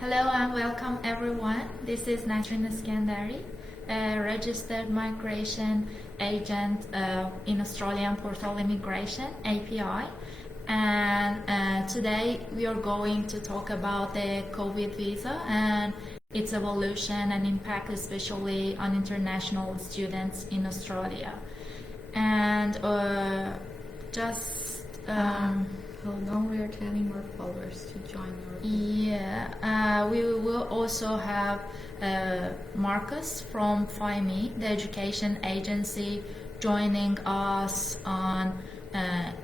Hello and welcome everyone. This is Najrin Iskandari, a registered migration agent in Australian Portal Immigration API. And today we are going to talk about the COVID visa and its evolution and impact, especially on international students in Australia. And Hold on, we are telling more followers to join our group. Yeah, we will also have Marcus from FIME, the education agency, joining us on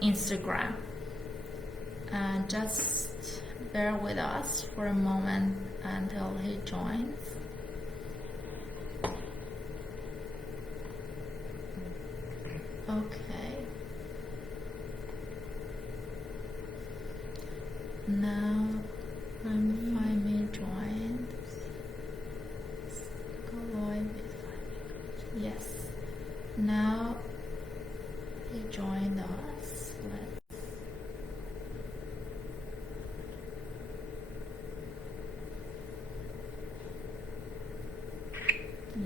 Instagram. Just bear with us for a moment until he joins. Okay. Now FIME joined. Go live with FIME. Yes. Now he joined us.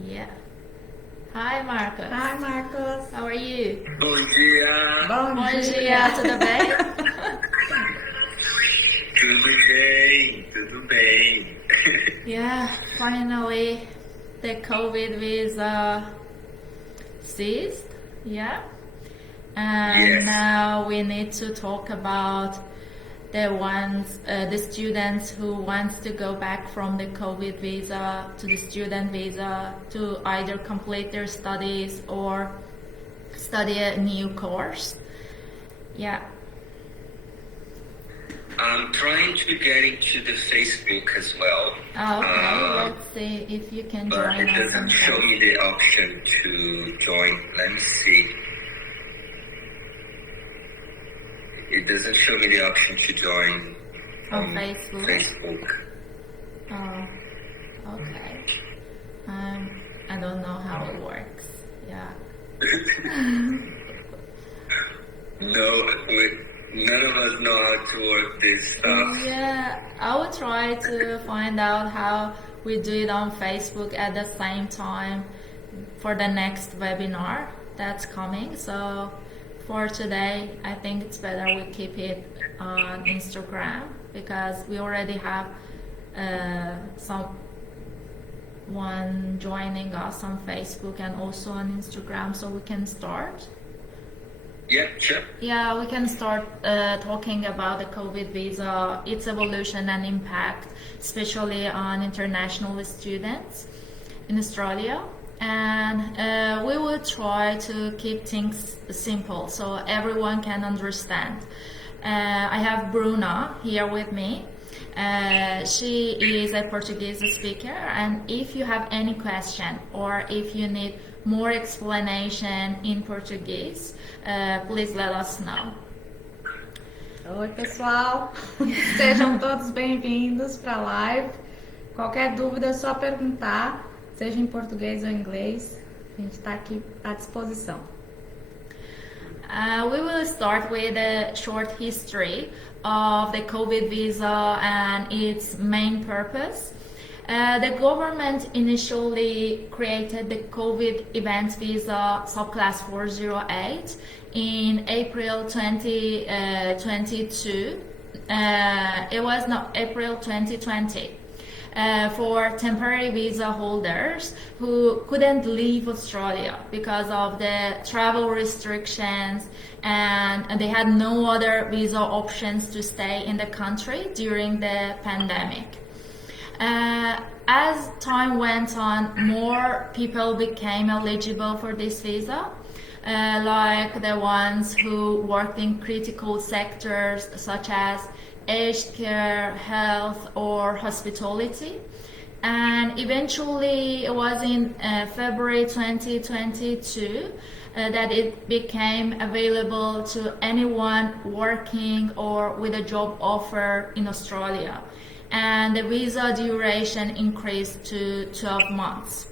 Yeah. Hi, Marcus. Hi, Marcos. How are you? Bom dia! Bom dia, tudo bem? Tudo bem. Yeah, finally the COVID visa ceased. Yeah. And Yes. now we need to talk about the students who wants to go back from the COVID visa to the student visa to either complete their studies or study a new course. Yeah. I'm trying to get into the Facebook as well. Okay, let's see if you can But join it us. doesn't on show me the option to join. Let me see. It doesn't show me the option to join On Facebook? Facebook. Oh, okay. I don't know how it works. Yeah. None of us know how to work this stuff. Yeah, I will try to find out how we do it on Facebook at the same time for the next webinar that's coming. So for today, I think it's better we keep it on Instagram because we already have someone joining us on Facebook and also on Instagram, so we can start. Yeah, sure. Yeah, we can start talking about the COVID visa, its evolution and impact, especially on international students in Australia. And we will try to keep things simple so everyone can understand. I have Bruna here with me. She is a Portuguese speaker, and if you have any question or if you need more explanation in Portuguese, please let us know. Oi, pessoal. Sejam todos bem-vindos para a live. Qualquer dúvida é só perguntar, seja em português ou inglês. A gente está aqui à disposição. We will start with a short history of the COVID visa and its main purpose. The government initially created the COVID event visa Subclass 408 in April 2022. It was not April 2020. For temporary visa holders who couldn't leave Australia because of the travel restrictions and they had no other visa options to stay in the country during the pandemic. As time went on, more people became eligible for this visa, like the ones who worked in critical sectors such as aged care, health, or hospitality. And eventually it was in February 2022 that it became available to anyone working or with a job offer in Australia. And the visa duration increased to 12 months.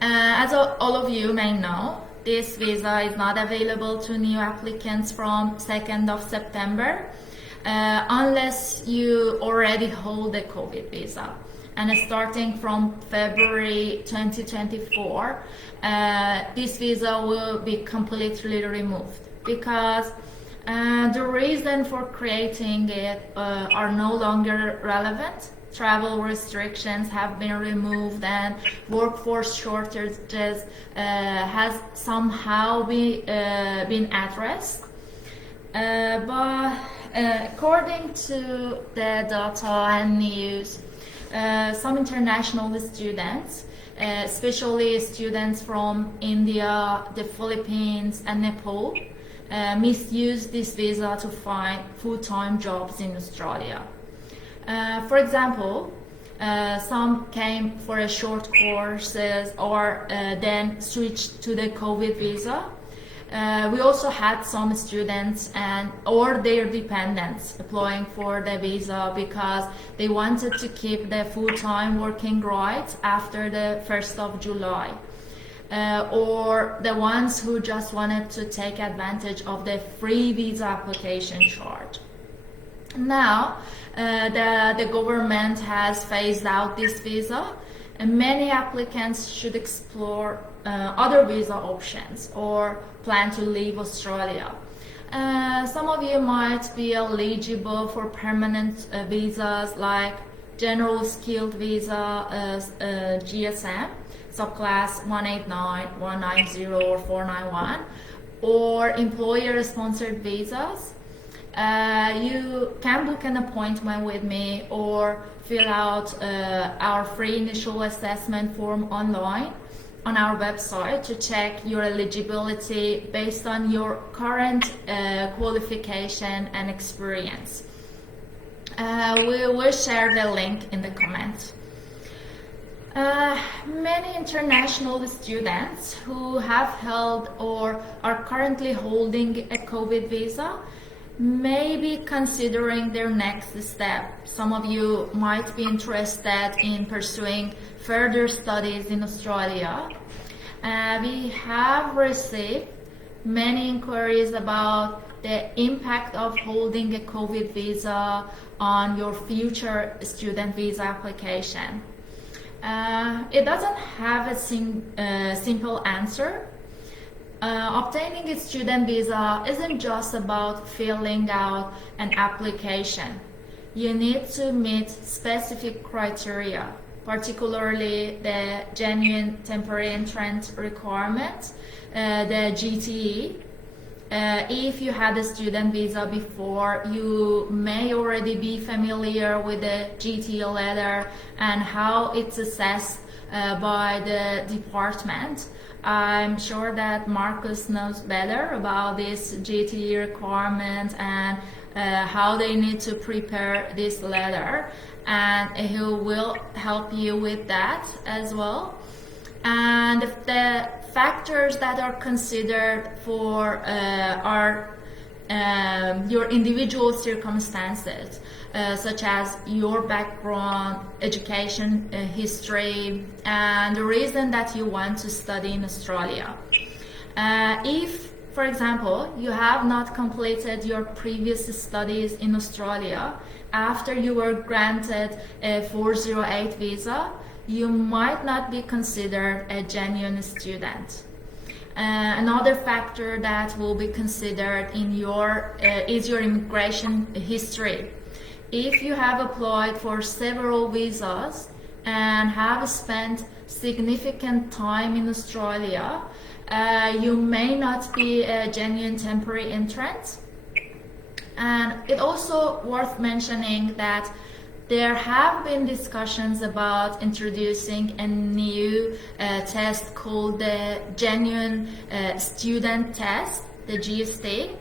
As all of you may know, this visa is not available to new applicants from 2nd of September. unless you already hold a COVID visa. And starting from February 2024, this visa will be completely removed because the reason for creating it are no longer relevant. Travel restrictions have been removed and workforce shortages has somehow been addressed. But according to the data and news, some international students, especially students from India, the Philippines, and Nepal, misuse this visa to find full-time jobs in Australia. For example, some came for a short courses or then switched to the COVID visa. We also had some students or their dependents applying for the visa because they wanted to keep the full-time working rights after the 1st of July. Or the ones who just wanted to take advantage of the free visa application charge. Now, the government has phased out this visa, and many applicants should explore other visa options or plan to leave Australia. Some of you might be eligible for permanent visas like General Skilled Visa, GSM, Subclass 189, 190 or 491, or employer-sponsored visas. You can book an appointment with me or fill out our free initial assessment form online on our website to check your eligibility based on your current qualification and experience. We will share the link in the comments. Many international students who have held or are currently holding a COVID visa may be considering their next step. Some of you might be interested in pursuing further studies in Australia. We have received many inquiries about the impact of holding a COVID visa on your future student visa application. It doesn't have a simple answer. Obtaining a student visa isn't just about filling out an application. You need to meet specific criteria, particularly the genuine temporary entrant requirement, the GTE. If you had a student visa before, you may already be familiar with the GTE letter and how it's assessed by the department. I'm sure that Marcus knows better about this GTE requirement and how they need to prepare this letter, and he will help you with that as well. And the factors that are considered for are your individual circumstances, such as your background, education history, and the reason that you want to study in Australia. If, for example, you have not completed your previous studies in Australia after you were granted a 408 visa, you might not be considered a genuine student. Another factor that will be considered in is your immigration history. If you have applied for several visas and have spent significant time in Australia, you may not be a genuine temporary entrant. And it's also worth mentioning that there have been discussions about introducing a new test called the Genuine Student Test, the GST.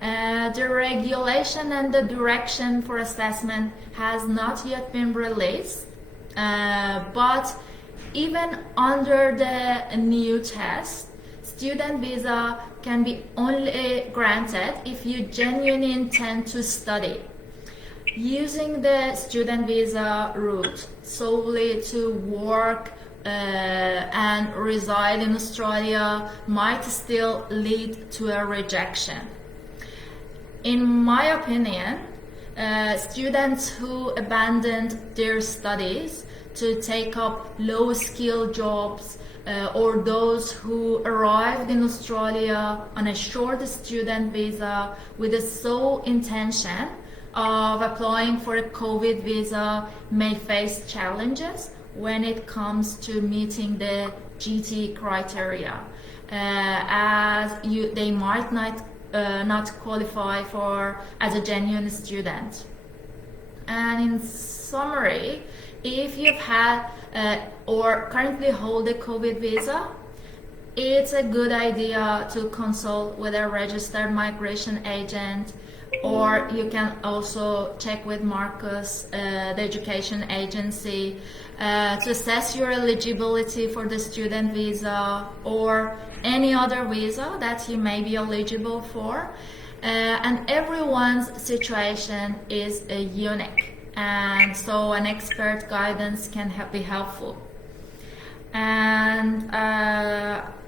The regulation and the direction for assessment has not yet been released, but even under the new test, student visa can be only granted if you genuinely intend to study. Using the student visa route solely to work and reside in Australia might still lead to a rejection. In my opinion, students who abandoned their studies to take up low-skill jobs, or those who arrived in Australia on a short student visa with the sole intention of applying for a COVID visa may face challenges when it comes to meeting the GT criteria, as they might not qualify for as a genuine student. And in summary, if you've had or currently hold a COVID visa, it's a good idea to consult with a registered migration agent, or you can also check with Marcus, the education agency, to assess your eligibility for the student visa or any other visa that you may be eligible for. And everyone's situation is unique, and so an expert guidance can be helpful. And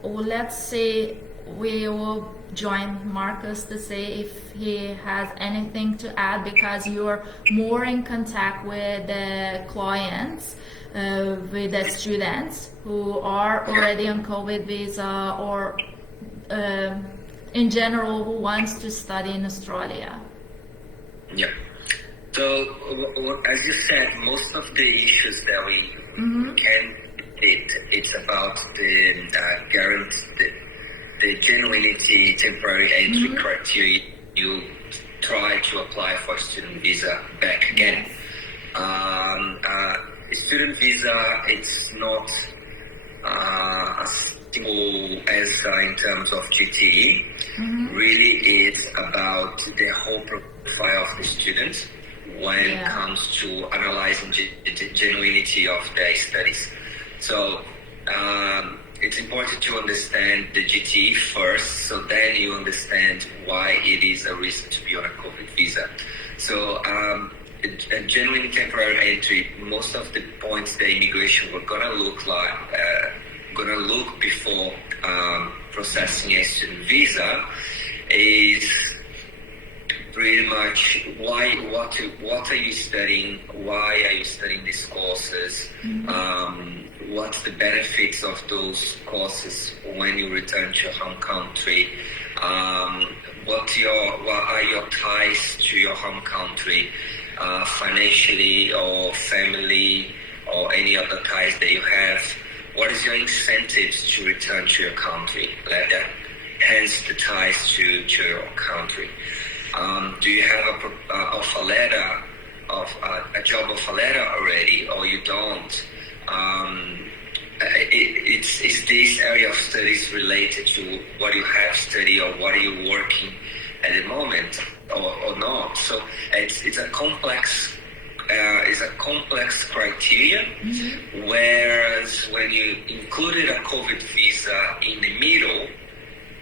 let's see, we will join Marcus to see if he has anything to add, because you're more in contact with the clients, with the students who are already on COVID visa, or in general who wants to study in Australia. Yeah. So, as you said, most of the issues that we can it's about the genuinity temporary entry criteria. You try to apply for a student visa back again. Student visa, it's not a single answer in terms of GTE. Really, it's about the whole profile of the student when it comes to analyzing the genuinity of their studies. So it's important to understand the GTE first, so then you understand why it is a reason to be on a COVID visa. So a genuine temporary entry, most of the points that immigration were gonna look before processing a student visa is pretty much what are you studying, why are you studying these courses, what's the benefits of those courses when you return to your home country, what are your ties to your home country, financially or family or any other ties that you have. What is your incentives to return to your country? Hence the ties to your country. Do you have a job offer letter already, or you don't? Is this area of studies related to what you have studied, or what are you working at the moment, or not? So it's a complex criteria. Whereas when you included a COVID visa in the middle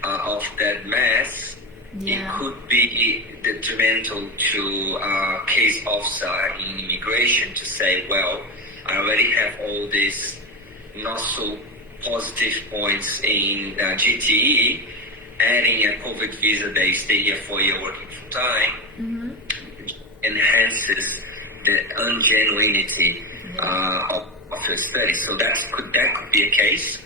of that mass, it could be detrimental to a case officer in immigration to say, well, I already have all these not so positive points in GTE, adding a COVID visa that you stay here 4 years working full time enhances the ungenuinity of your study. So that could be a case,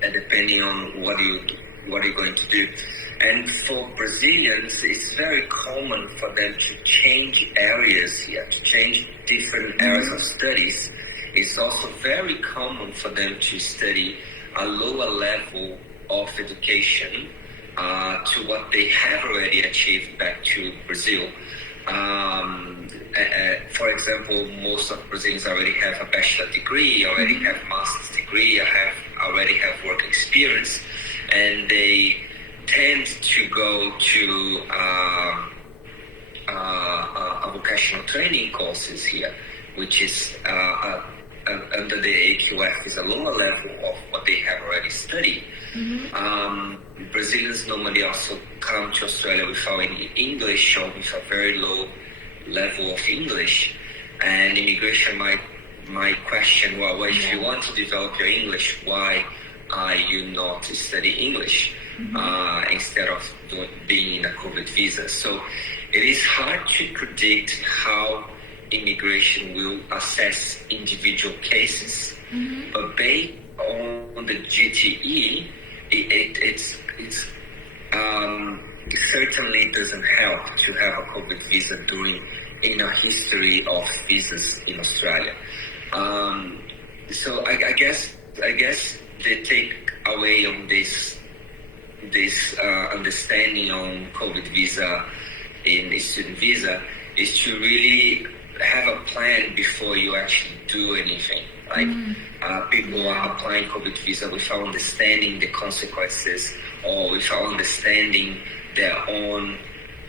depending on what you're going to do. And for Brazilians, it's very common for them to change areas here, to change different areas of studies. It's also very common for them to study a lower level of education to what they have already achieved back to Brazil. For example, most of Brazilians already have a bachelor degree, already have master's degree, already have work experience, and they tend to go to vocational training courses here, which is under the AQF is a lower level of what they have already studied. Brazilians normally also come to Australia without any English, or with a very low level of English, and immigration might question, well, if you want to develop your English, why are you not studying English instead of being in a COVID visa? So it is hard to predict how immigration will assess individual cases, but based on the GTE, it's it certainly doesn't help to have a COVID visa in a history of visas in Australia. So I guess the takeaway on this understanding on COVID visa in student visa is to really have a plan before you actually do anything. Like people are applying COVID visa without understanding the consequences or without understanding their own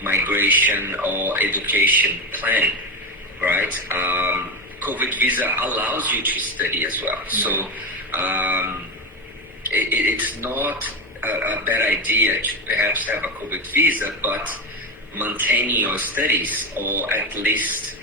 migration or education plan, right? COVID visa allows you to study as well. So it's not a bad idea to perhaps have a COVID visa, but maintaining your studies, or at least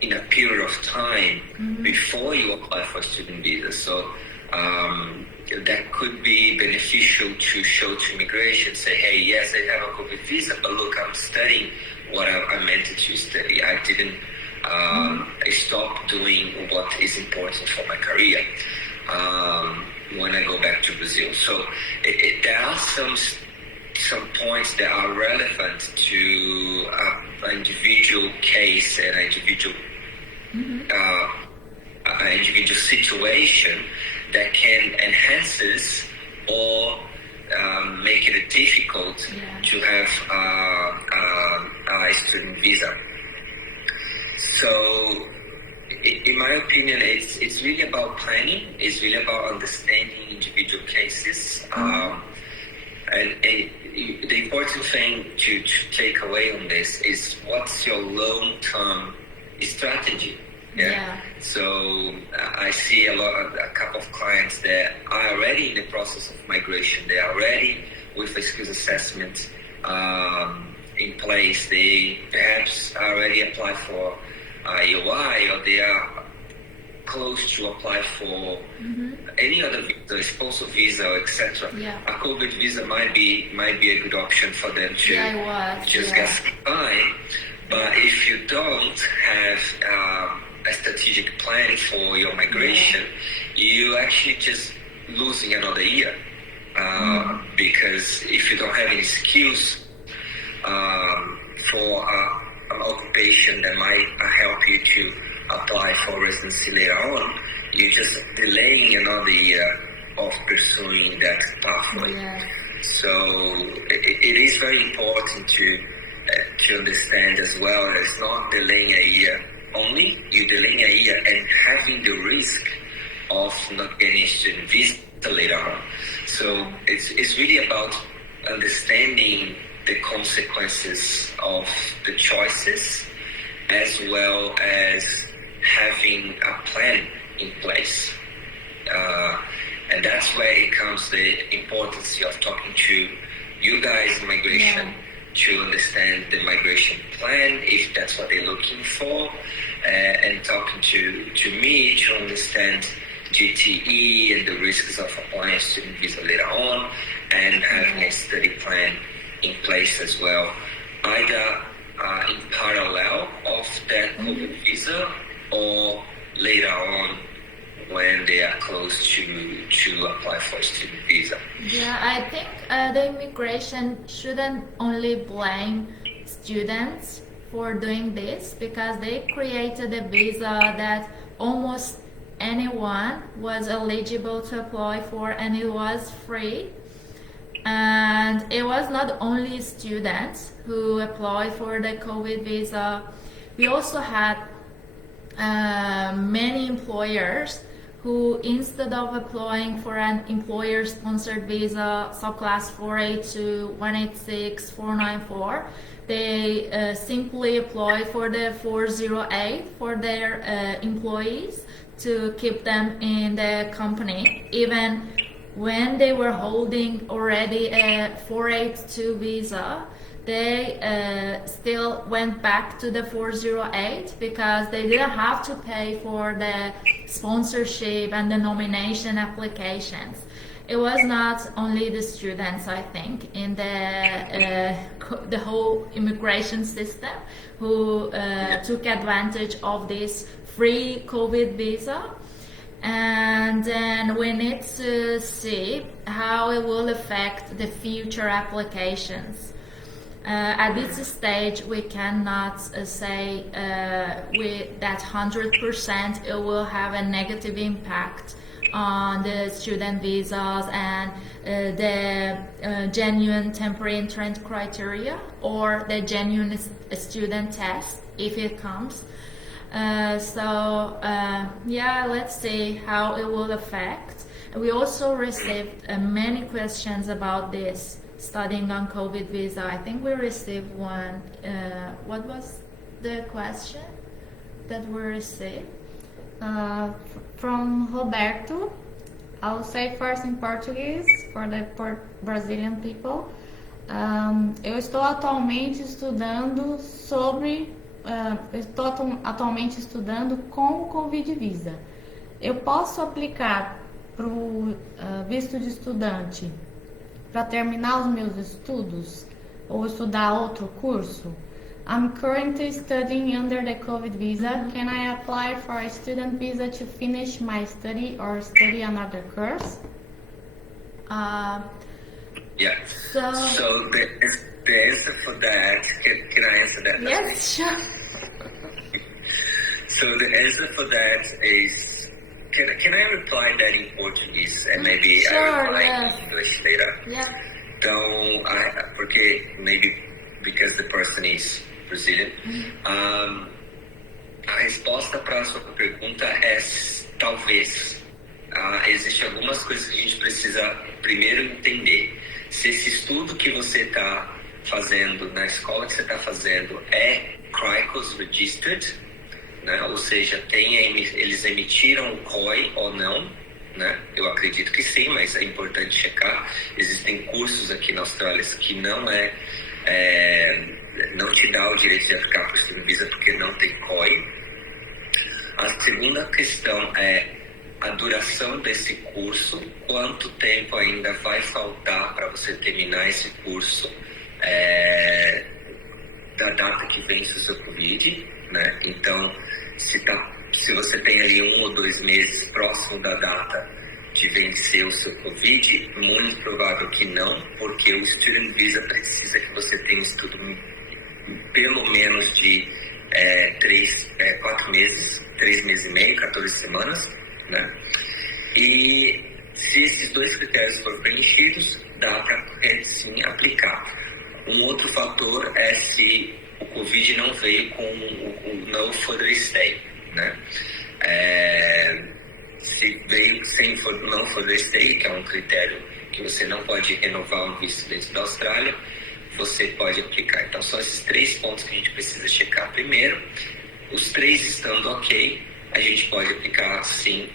in a period of time before you apply for student visa. So that could be beneficial to show to immigration, say, hey, yes, I have a COVID visa, but look, I'm studying what I meant to study. I didn't stop doing what is important for my career when I go back to Brazil. So there are some points that are relevant to an individual case and an individual situation that can enhance this or make it difficult to have a student visa. So, in my opinion, it's really about planning. It's really about understanding individual cases. And the important thing to take away on this is what's your long-term strategy. Yeah. So I see a couple of clients that are already in the process of migration. They are already with a skills assessment in place. They perhaps already apply for EOI, or they are close to apply for any other visa, spousal visa, etc. A COVID visa might be a good option for them to get by. But if you don't have a strategic plan for your migration, you actually just losing another year. Because if you don't have any skills for an occupation that might help you to apply for residency later on, you're just delaying another year of pursuing that pathway. So it is very important to understand as well that it's not delaying a year only, you're delaying a year and having the risk of not getting a student visa later on. So it's really about understanding the consequences of the choices, as well as having a plan in place. And that's where it comes the importance of talking to you guys in migration to understand the migration plan, if that's what they're looking for, and talking to me to understand GTE and the risks of applying a student visa later on, and having a study plan in place as well, either in parallel of that COVID visa or later on when they are close to apply for a student visa. Yeah, I think the immigration shouldn't only blame students for doing this, because they created a visa that almost anyone was eligible to apply for, and it was free. And it was not only students who applied for the COVID visa. We also had many employers who, instead of applying for an employer-sponsored visa, subclass 482, 186, 494, they simply apply for the 408 for their employees to keep them in the company, even when they were holding already a 482 visa. They still went back to the 408 because they didn't have to pay for the sponsorship and the nomination applications. it was not only the students, I think, in the whole immigration system who took advantage of this free COVID visa. And then we need to see how it will affect the future applications. At this stage, we cannot say that 100% it will have a negative impact on the student visas and the genuine temporary entrant criteria or the genuine student test if it comes. Yeah, let's see how it will affect. We also received many questions about this, studying on COVID visa. I think we received one. What was the question that we received? From Roberto. I'll say first in Portuguese for the Brazilian people. Eu estou atualmente estudando com o Covid Visa. Eu posso aplicar para o visto de estudante para terminar os meus estudos ou estudar outro curso? I'm currently studying under the COVID visa. Can I apply for a student visa to finish my study or study another course? Yeah. So the answer for that, can I answer that? Yes, sure. So the answer for that is, can I reply that in Portuguese and maybe Sure, I reply yes. in English later? Yeah. Então, porque maybe because the person is Brazilian. A resposta para a sua pergunta é talvez. Existem algumas coisas que a gente precisa primeiro entender. Se esse estudo que você está fazendo, na escola que você está fazendo, é CRICOS Registered, né? Ou seja, eles emitiram o COI ou não, né? Eu acredito que sim, mas é importante checar. Existem cursos aqui na Austrália que não te dá o direito de aplicar para o Student Visa porque não tem COI. A segunda questão é a duração desse curso, quanto tempo ainda vai faltar para você terminar esse curso da data que vence o seu Covid, né? Então, se você tem ali 1 ou 2 meses próximo da data de vencer o seu Covid, muito provável que não, porque o Student Visa precisa que você tenha estudo pelo menos de 4 meses, 3 meses e meio, 14 semanas, né? E se esses 2 critérios forem preenchidos, dá para sim aplicar. Um outro fator é se o Covid não veio com o No Further Stay, né? Se veio sem No Further Stay, que é um critério que você não pode renovar um visto dentro da Austrália, você pode aplicar. Então, são esses 3 pontos que a gente precisa checar primeiro. Os 3 estando ok, a gente pode aplicar, sim,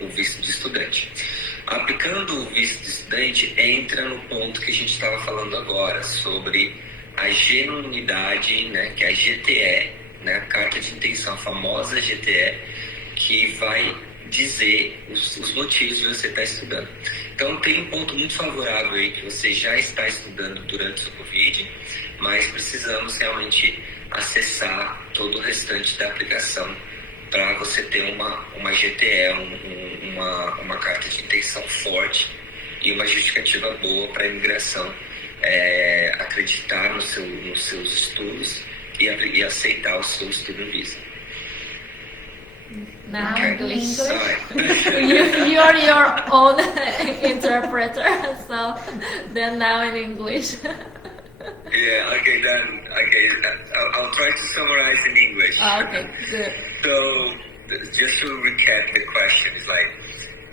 o visto de estudante. Aplicando o visto de estudante, entra no ponto que a gente estava falando agora, sobre a genuinidade, né, que é a GTE, né, a Carta de Intenção, a famosa GTE, que vai dizer os motivos de você estar estudando. Então, tem um ponto muito favorável aí, que você já está estudando durante o Covid, mas precisamos realmente acessar todo o restante da aplicação para você ter uma GTE, uma carta de intenção forte e uma justificativa boa para a imigração acreditar nos seus estudos e aceitar o seu Student Visa. Now Okay. English. Sorry. You're your own interpreter, so then now in English. Yeah, okay, then, I'll try to summarize in English. Okay, good. So, just to recap the question, it's like,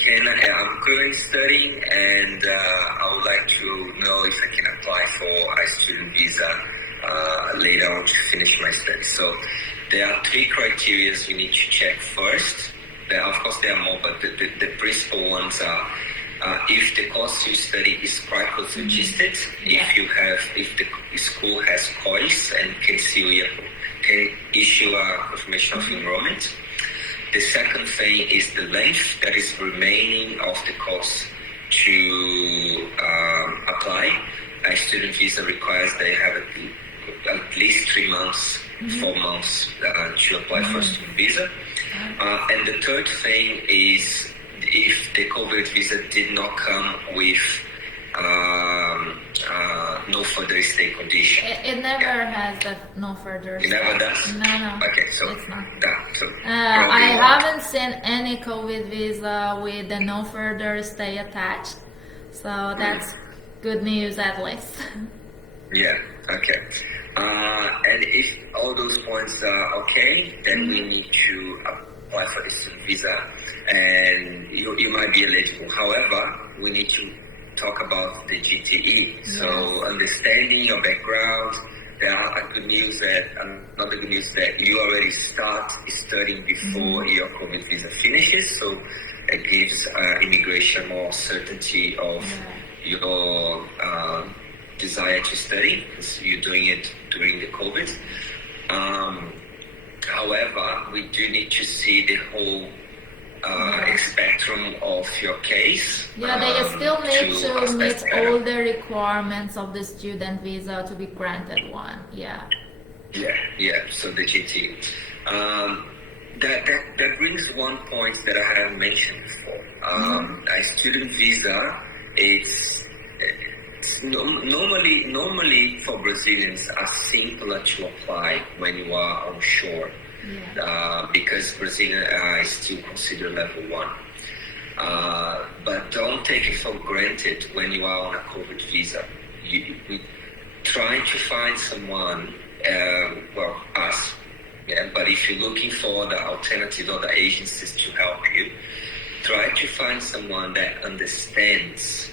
I'm currently studying and I would like to know if I can apply for a student visa later on to finish my studies. So, there are 3 criteria you need to check first. Of course, there are more, but the principal ones are if the course you study is CRICOS registered, if the school has COIS and can issue a confirmation of enrollment. The second thing is the length that is remaining of the course to apply. A student visa requires they have at least 3 months, 4 months to apply for a student visa. And the third thing is if the COVID visa did not come with no further stay condition. It never has that no further It never does? No. Okay, so It's not. I I haven't seen any COVID visa with the no further stay attached. So that's good news at least. Yeah, okay. And if all those points are okay, then we need to apply for the student visa and you might be eligible. However, we need to talk about the GTE. So understanding your background, there are another good news that you already start studying before your COVID visa finishes. So it gives immigration more certainty of your desire to study, because you're doing it during the COVID. However, we do need to see the whole spectrum of your case. Yeah, they still need to meet better. all the requirements of the student visa to be granted one. Yeah. So the GT. That brings one point that I haven't mentioned before. A student visa, it's normally for Brazilians are simpler to apply when you are on shore. Because Brazilian is still considered level 1. But don't take it for granted when you are on a COVID visa. We try to find someone, us. Yeah, but if you're looking for the alternative or the agencies to help you, try to find someone that understands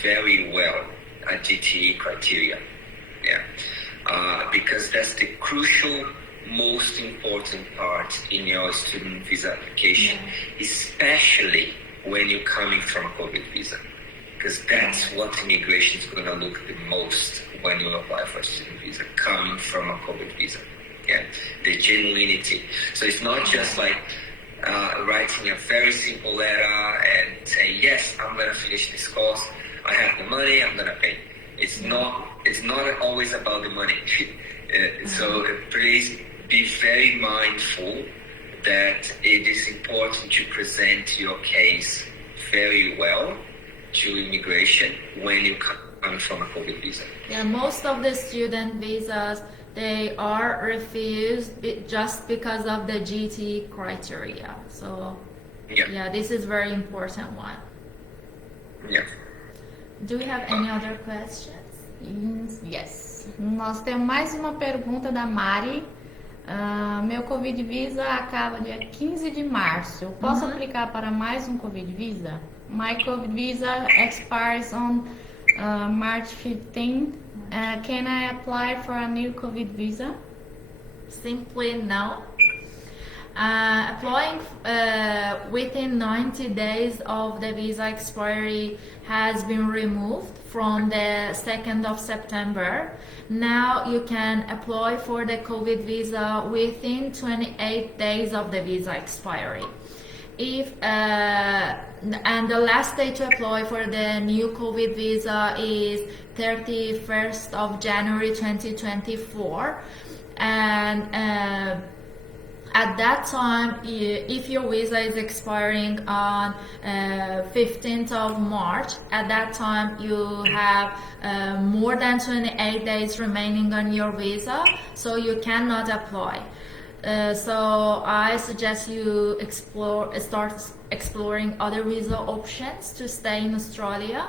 very well a GTE criteria. Because that's the crucial, most important part in your student visa application, especially when you're coming from a COVID visa, because that's what immigration is going to look the most when you apply for a student visa, coming from a COVID visa. The genuinity. So it's not just like writing a very simple letter and saying, yes, I'm going to finish this course, I have the money, I'm going to pay. It's not always about the money. So please be very mindful that it is important to present your case very well to immigration when you come from a COVID visa. Yeah, most of the student visas, they are refused just because of the GT criteria. So this is very important one. Do we have any other questions? Yes. Nós temos mais uma pergunta da Mari. Meu Covid Visa acaba dia 15 de março. Eu posso aplicar para mais um Covid Visa? My Covid Visa expires on March 15. Can I apply for a new COVID visa? Simply no. Applying within 90 days of the visa expiry has been removed from the 2nd of September. Now you can apply for the COVID visa within 28 days of the visa expiry. And the last day to apply for the new COVID visa is 31st of January 2024. And at that time, if your visa is expiring on 15th of March, at that time you have more than 28 days remaining on your visa, so you cannot apply. So I suggest you start exploring other visa options to stay in Australia.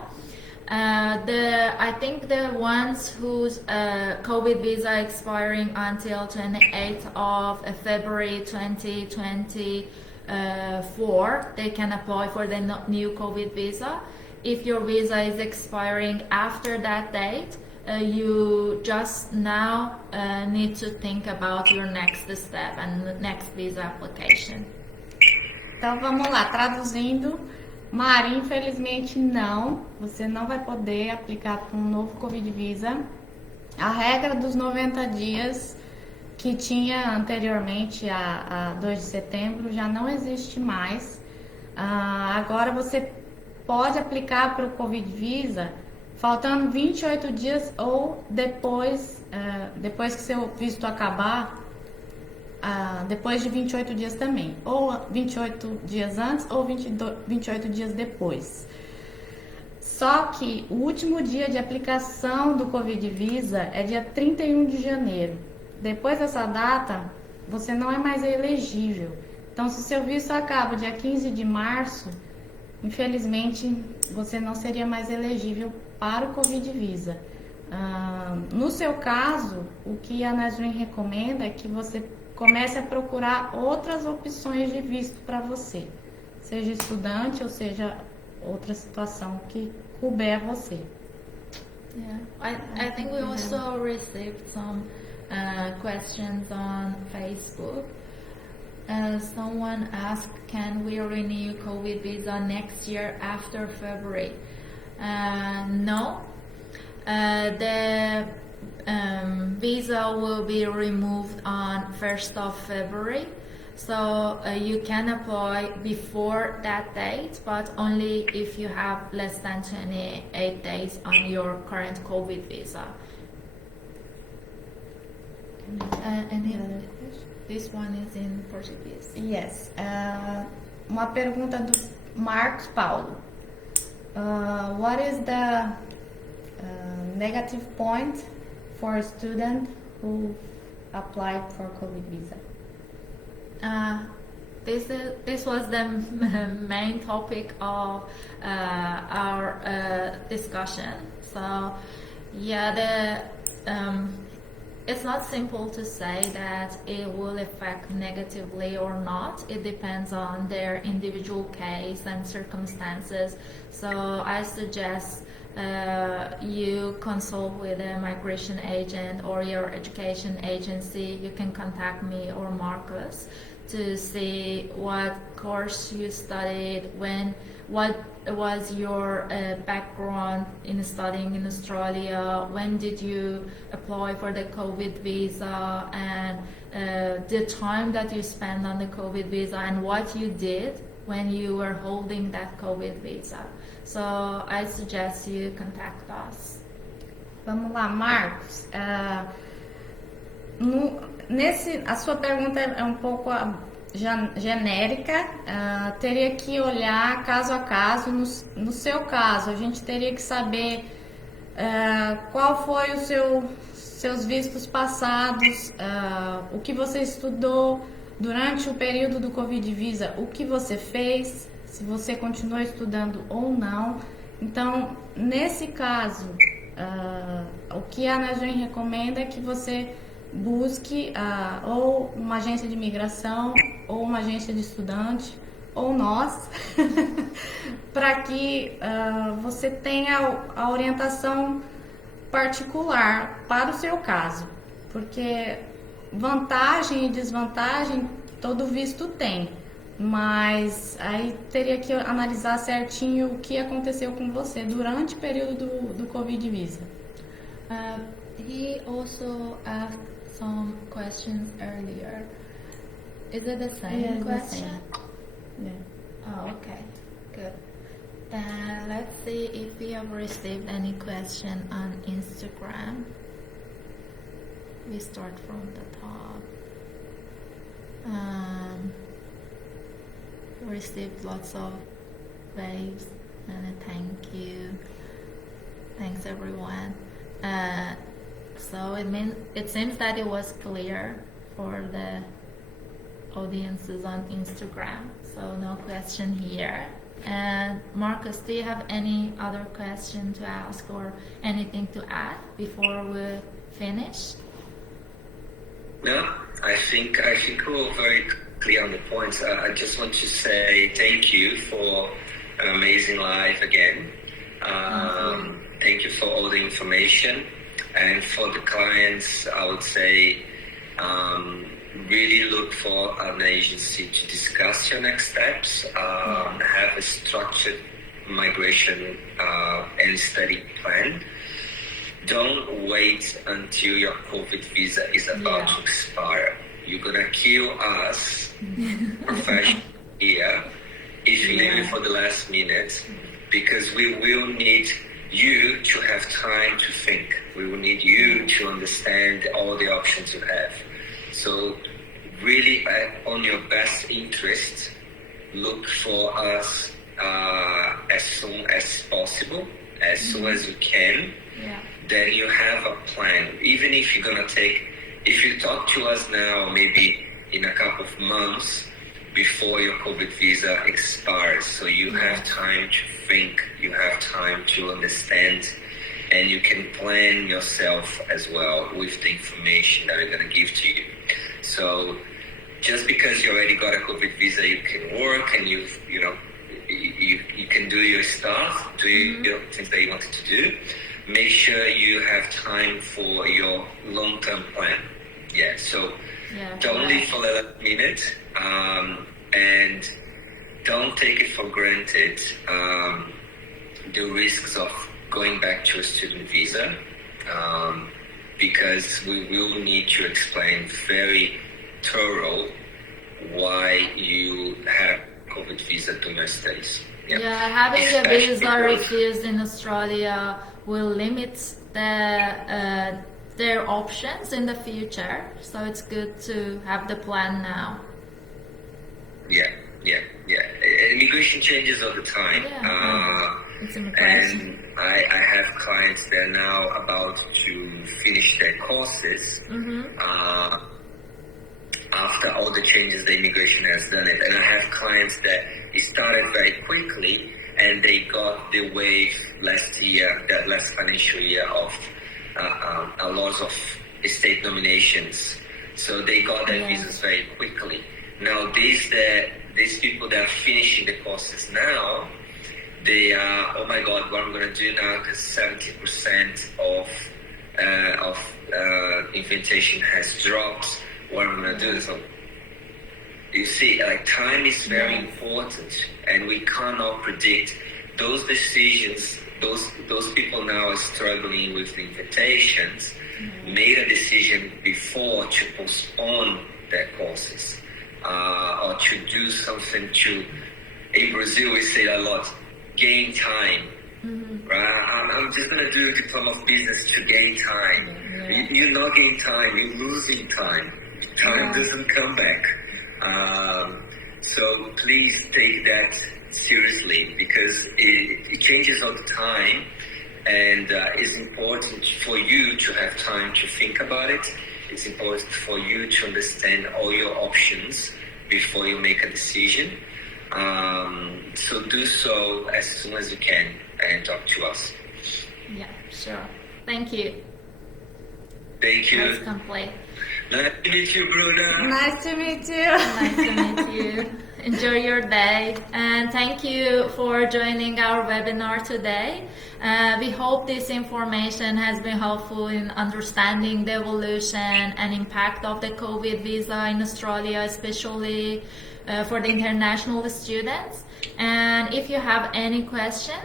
I think the ones whose COVID visa expiring until 28th of February 2024, they can apply for the new COVID visa. If your visa is expiring after that date, you just now need to think about your next step and next visa application. Então vamos lá, traduzindo. Mari, infelizmente não, você não vai poder aplicar para um novo Covid Visa. A regra dos 90 dias que tinha anteriormente a 2 de setembro já não existe mais. Agora você pode aplicar para o Covid Visa faltando 28 dias ou depois que seu visto acabar, depois de 28 dias também, ou 28 dias antes ou 28 dias depois. Só que o último dia de aplicação do Covid Visa é dia 31 de janeiro. Depois dessa data, você não é mais elegível. Então, se seu visto acaba dia 15 de março, infelizmente, você não seria mais elegível para o Covid Visa. No seu caso, o que a Nasrin recomenda é que você comece a procurar outras opções de visto para você, seja estudante ou seja outra situação que couber a você. Yeah, I think we also received some questions on Facebook. Someone asked, can we renew COVID visa next year after February? No. The visa will be removed on 1st of February. So you can apply before that date, but only if you have less than 28 days on your current COVID visa. This one is in Portuguese. Yes. Uma pergunta do Marcos Paulo. What is the negative point for a student who applied for COVID visa? This was the main topic of our discussion. So, yeah, it's not simple to say that it will affect negatively or not. It depends on their individual case and circumstances. So I suggest you consult with a migration agent or your education agency. You can contact me or Marcus to see what course you studied, what was your background in studying in Australia, when did you apply for the COVID visa, and the time that you spent on the COVID visa and what you did when you were holding that COVID visa. So I suggest you contact us. Vamos lá, Marcos. A sua pergunta é um pouco genérica, teria que olhar caso a caso. No seu caso, a gente teria que saber qual foi seus vistos passados, o que você estudou durante o período do Covid Visa, o que você fez, se você continuou estudando ou não. Então, nesse caso, o que a Nasrin recomenda é que você busque ou uma agência de imigração ou uma agência de estudante ou nós para que você tenha a orientação particular para o seu caso, porque vantagem e desvantagem todo visto tem, mas aí teria que analisar certinho o que aconteceu com você durante o período do Covid Visa. He also asked some questions earlier. Is it the same question? The same. Yeah. Oh, okay. Good. Then let's see if we have received any question on Instagram. We start from the top. Received lots of waves and a thank you. Thanks everyone. So it seems that it was clear for the audiences on Instagram. So no question here. And Marcus, do you have any other question to ask or anything to add before we finish? No, I think we're very clear on the points. I just want to say thank you for an amazing live again. Thank you for all the information. And for the clients, I would say really look for an agency to discuss your next steps, have a structured migration and study plan. don't wait until your COVID visa is about to expire. You're gonna kill us professionally here if you leave it for the last minute, because we will need you to have time to think. We will need you to understand all the options you have. So really, on your best interest, look for us as soon as possible, as soon as you can. Then you have a plan. Even if you're gonna if you talk to us now, maybe in a couple of months before your COVID visa expires, so you have time to think, you have time to understand, and you can plan yourself as well with the information that we're gonna give to you. So just because you already got a COVID visa, you can work and you can do your stuff, do your things that you wanted to do. Make sure you have time for your long-term plan. So don't leave for the last minute, and don't take it for granted the risks of going back to a student visa, because we will need to explain very thorough why you had a COVID visa during your studies. Having a visa refused in Australia will limit their options in the future, so it's good to have the plan now. Immigration changes all the time. It's immigration. And I have clients that are now about to finish their courses after all the changes the immigration has done it. And I have clients that started very quickly and they got the wave that last financial year of a lot of state nominations. So they got their visas very quickly. Now these people that are finishing the courses now, they are, oh my God, what I'm going to do now, because 70% of invitation has dropped. What I'm going to do? So you see, like, time is very important, and we cannot predict those decisions. Those people now are struggling with the invitations, made a decision before to postpone their courses, or to do something to, in Brazil we say a lot, gain time. Right? I'm just going to do a diploma of business to gain time. You're not gaining time, you're losing time. Time doesn't come back. So please take that seriously, because it changes all the time, and it's important for you to have time to think about it. It's important for you to understand all your options before you make a decision. So do so as soon as you can and talk to us. Yeah, sure. Thank you. Thank you. That's complete. Nice to meet you, Bruna. Nice to meet you. Nice to meet you. Enjoy your day, and thank you for joining our webinar today. We hope this information has been helpful in understanding the evolution and impact of the COVID visa in Australia, especially for the international students. And if you have any question,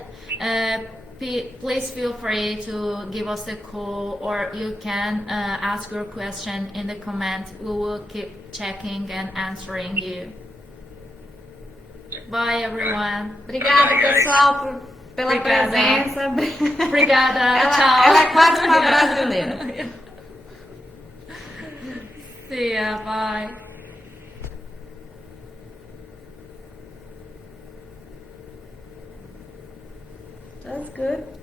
please feel free to give us a call, or you can ask your question in the comments. We will keep checking and answering you. Bye, everyone. Obrigada, pessoal, pela presença. Obrigada, tchau. Ela é quase uma brasileira. See ya, bye. That's good.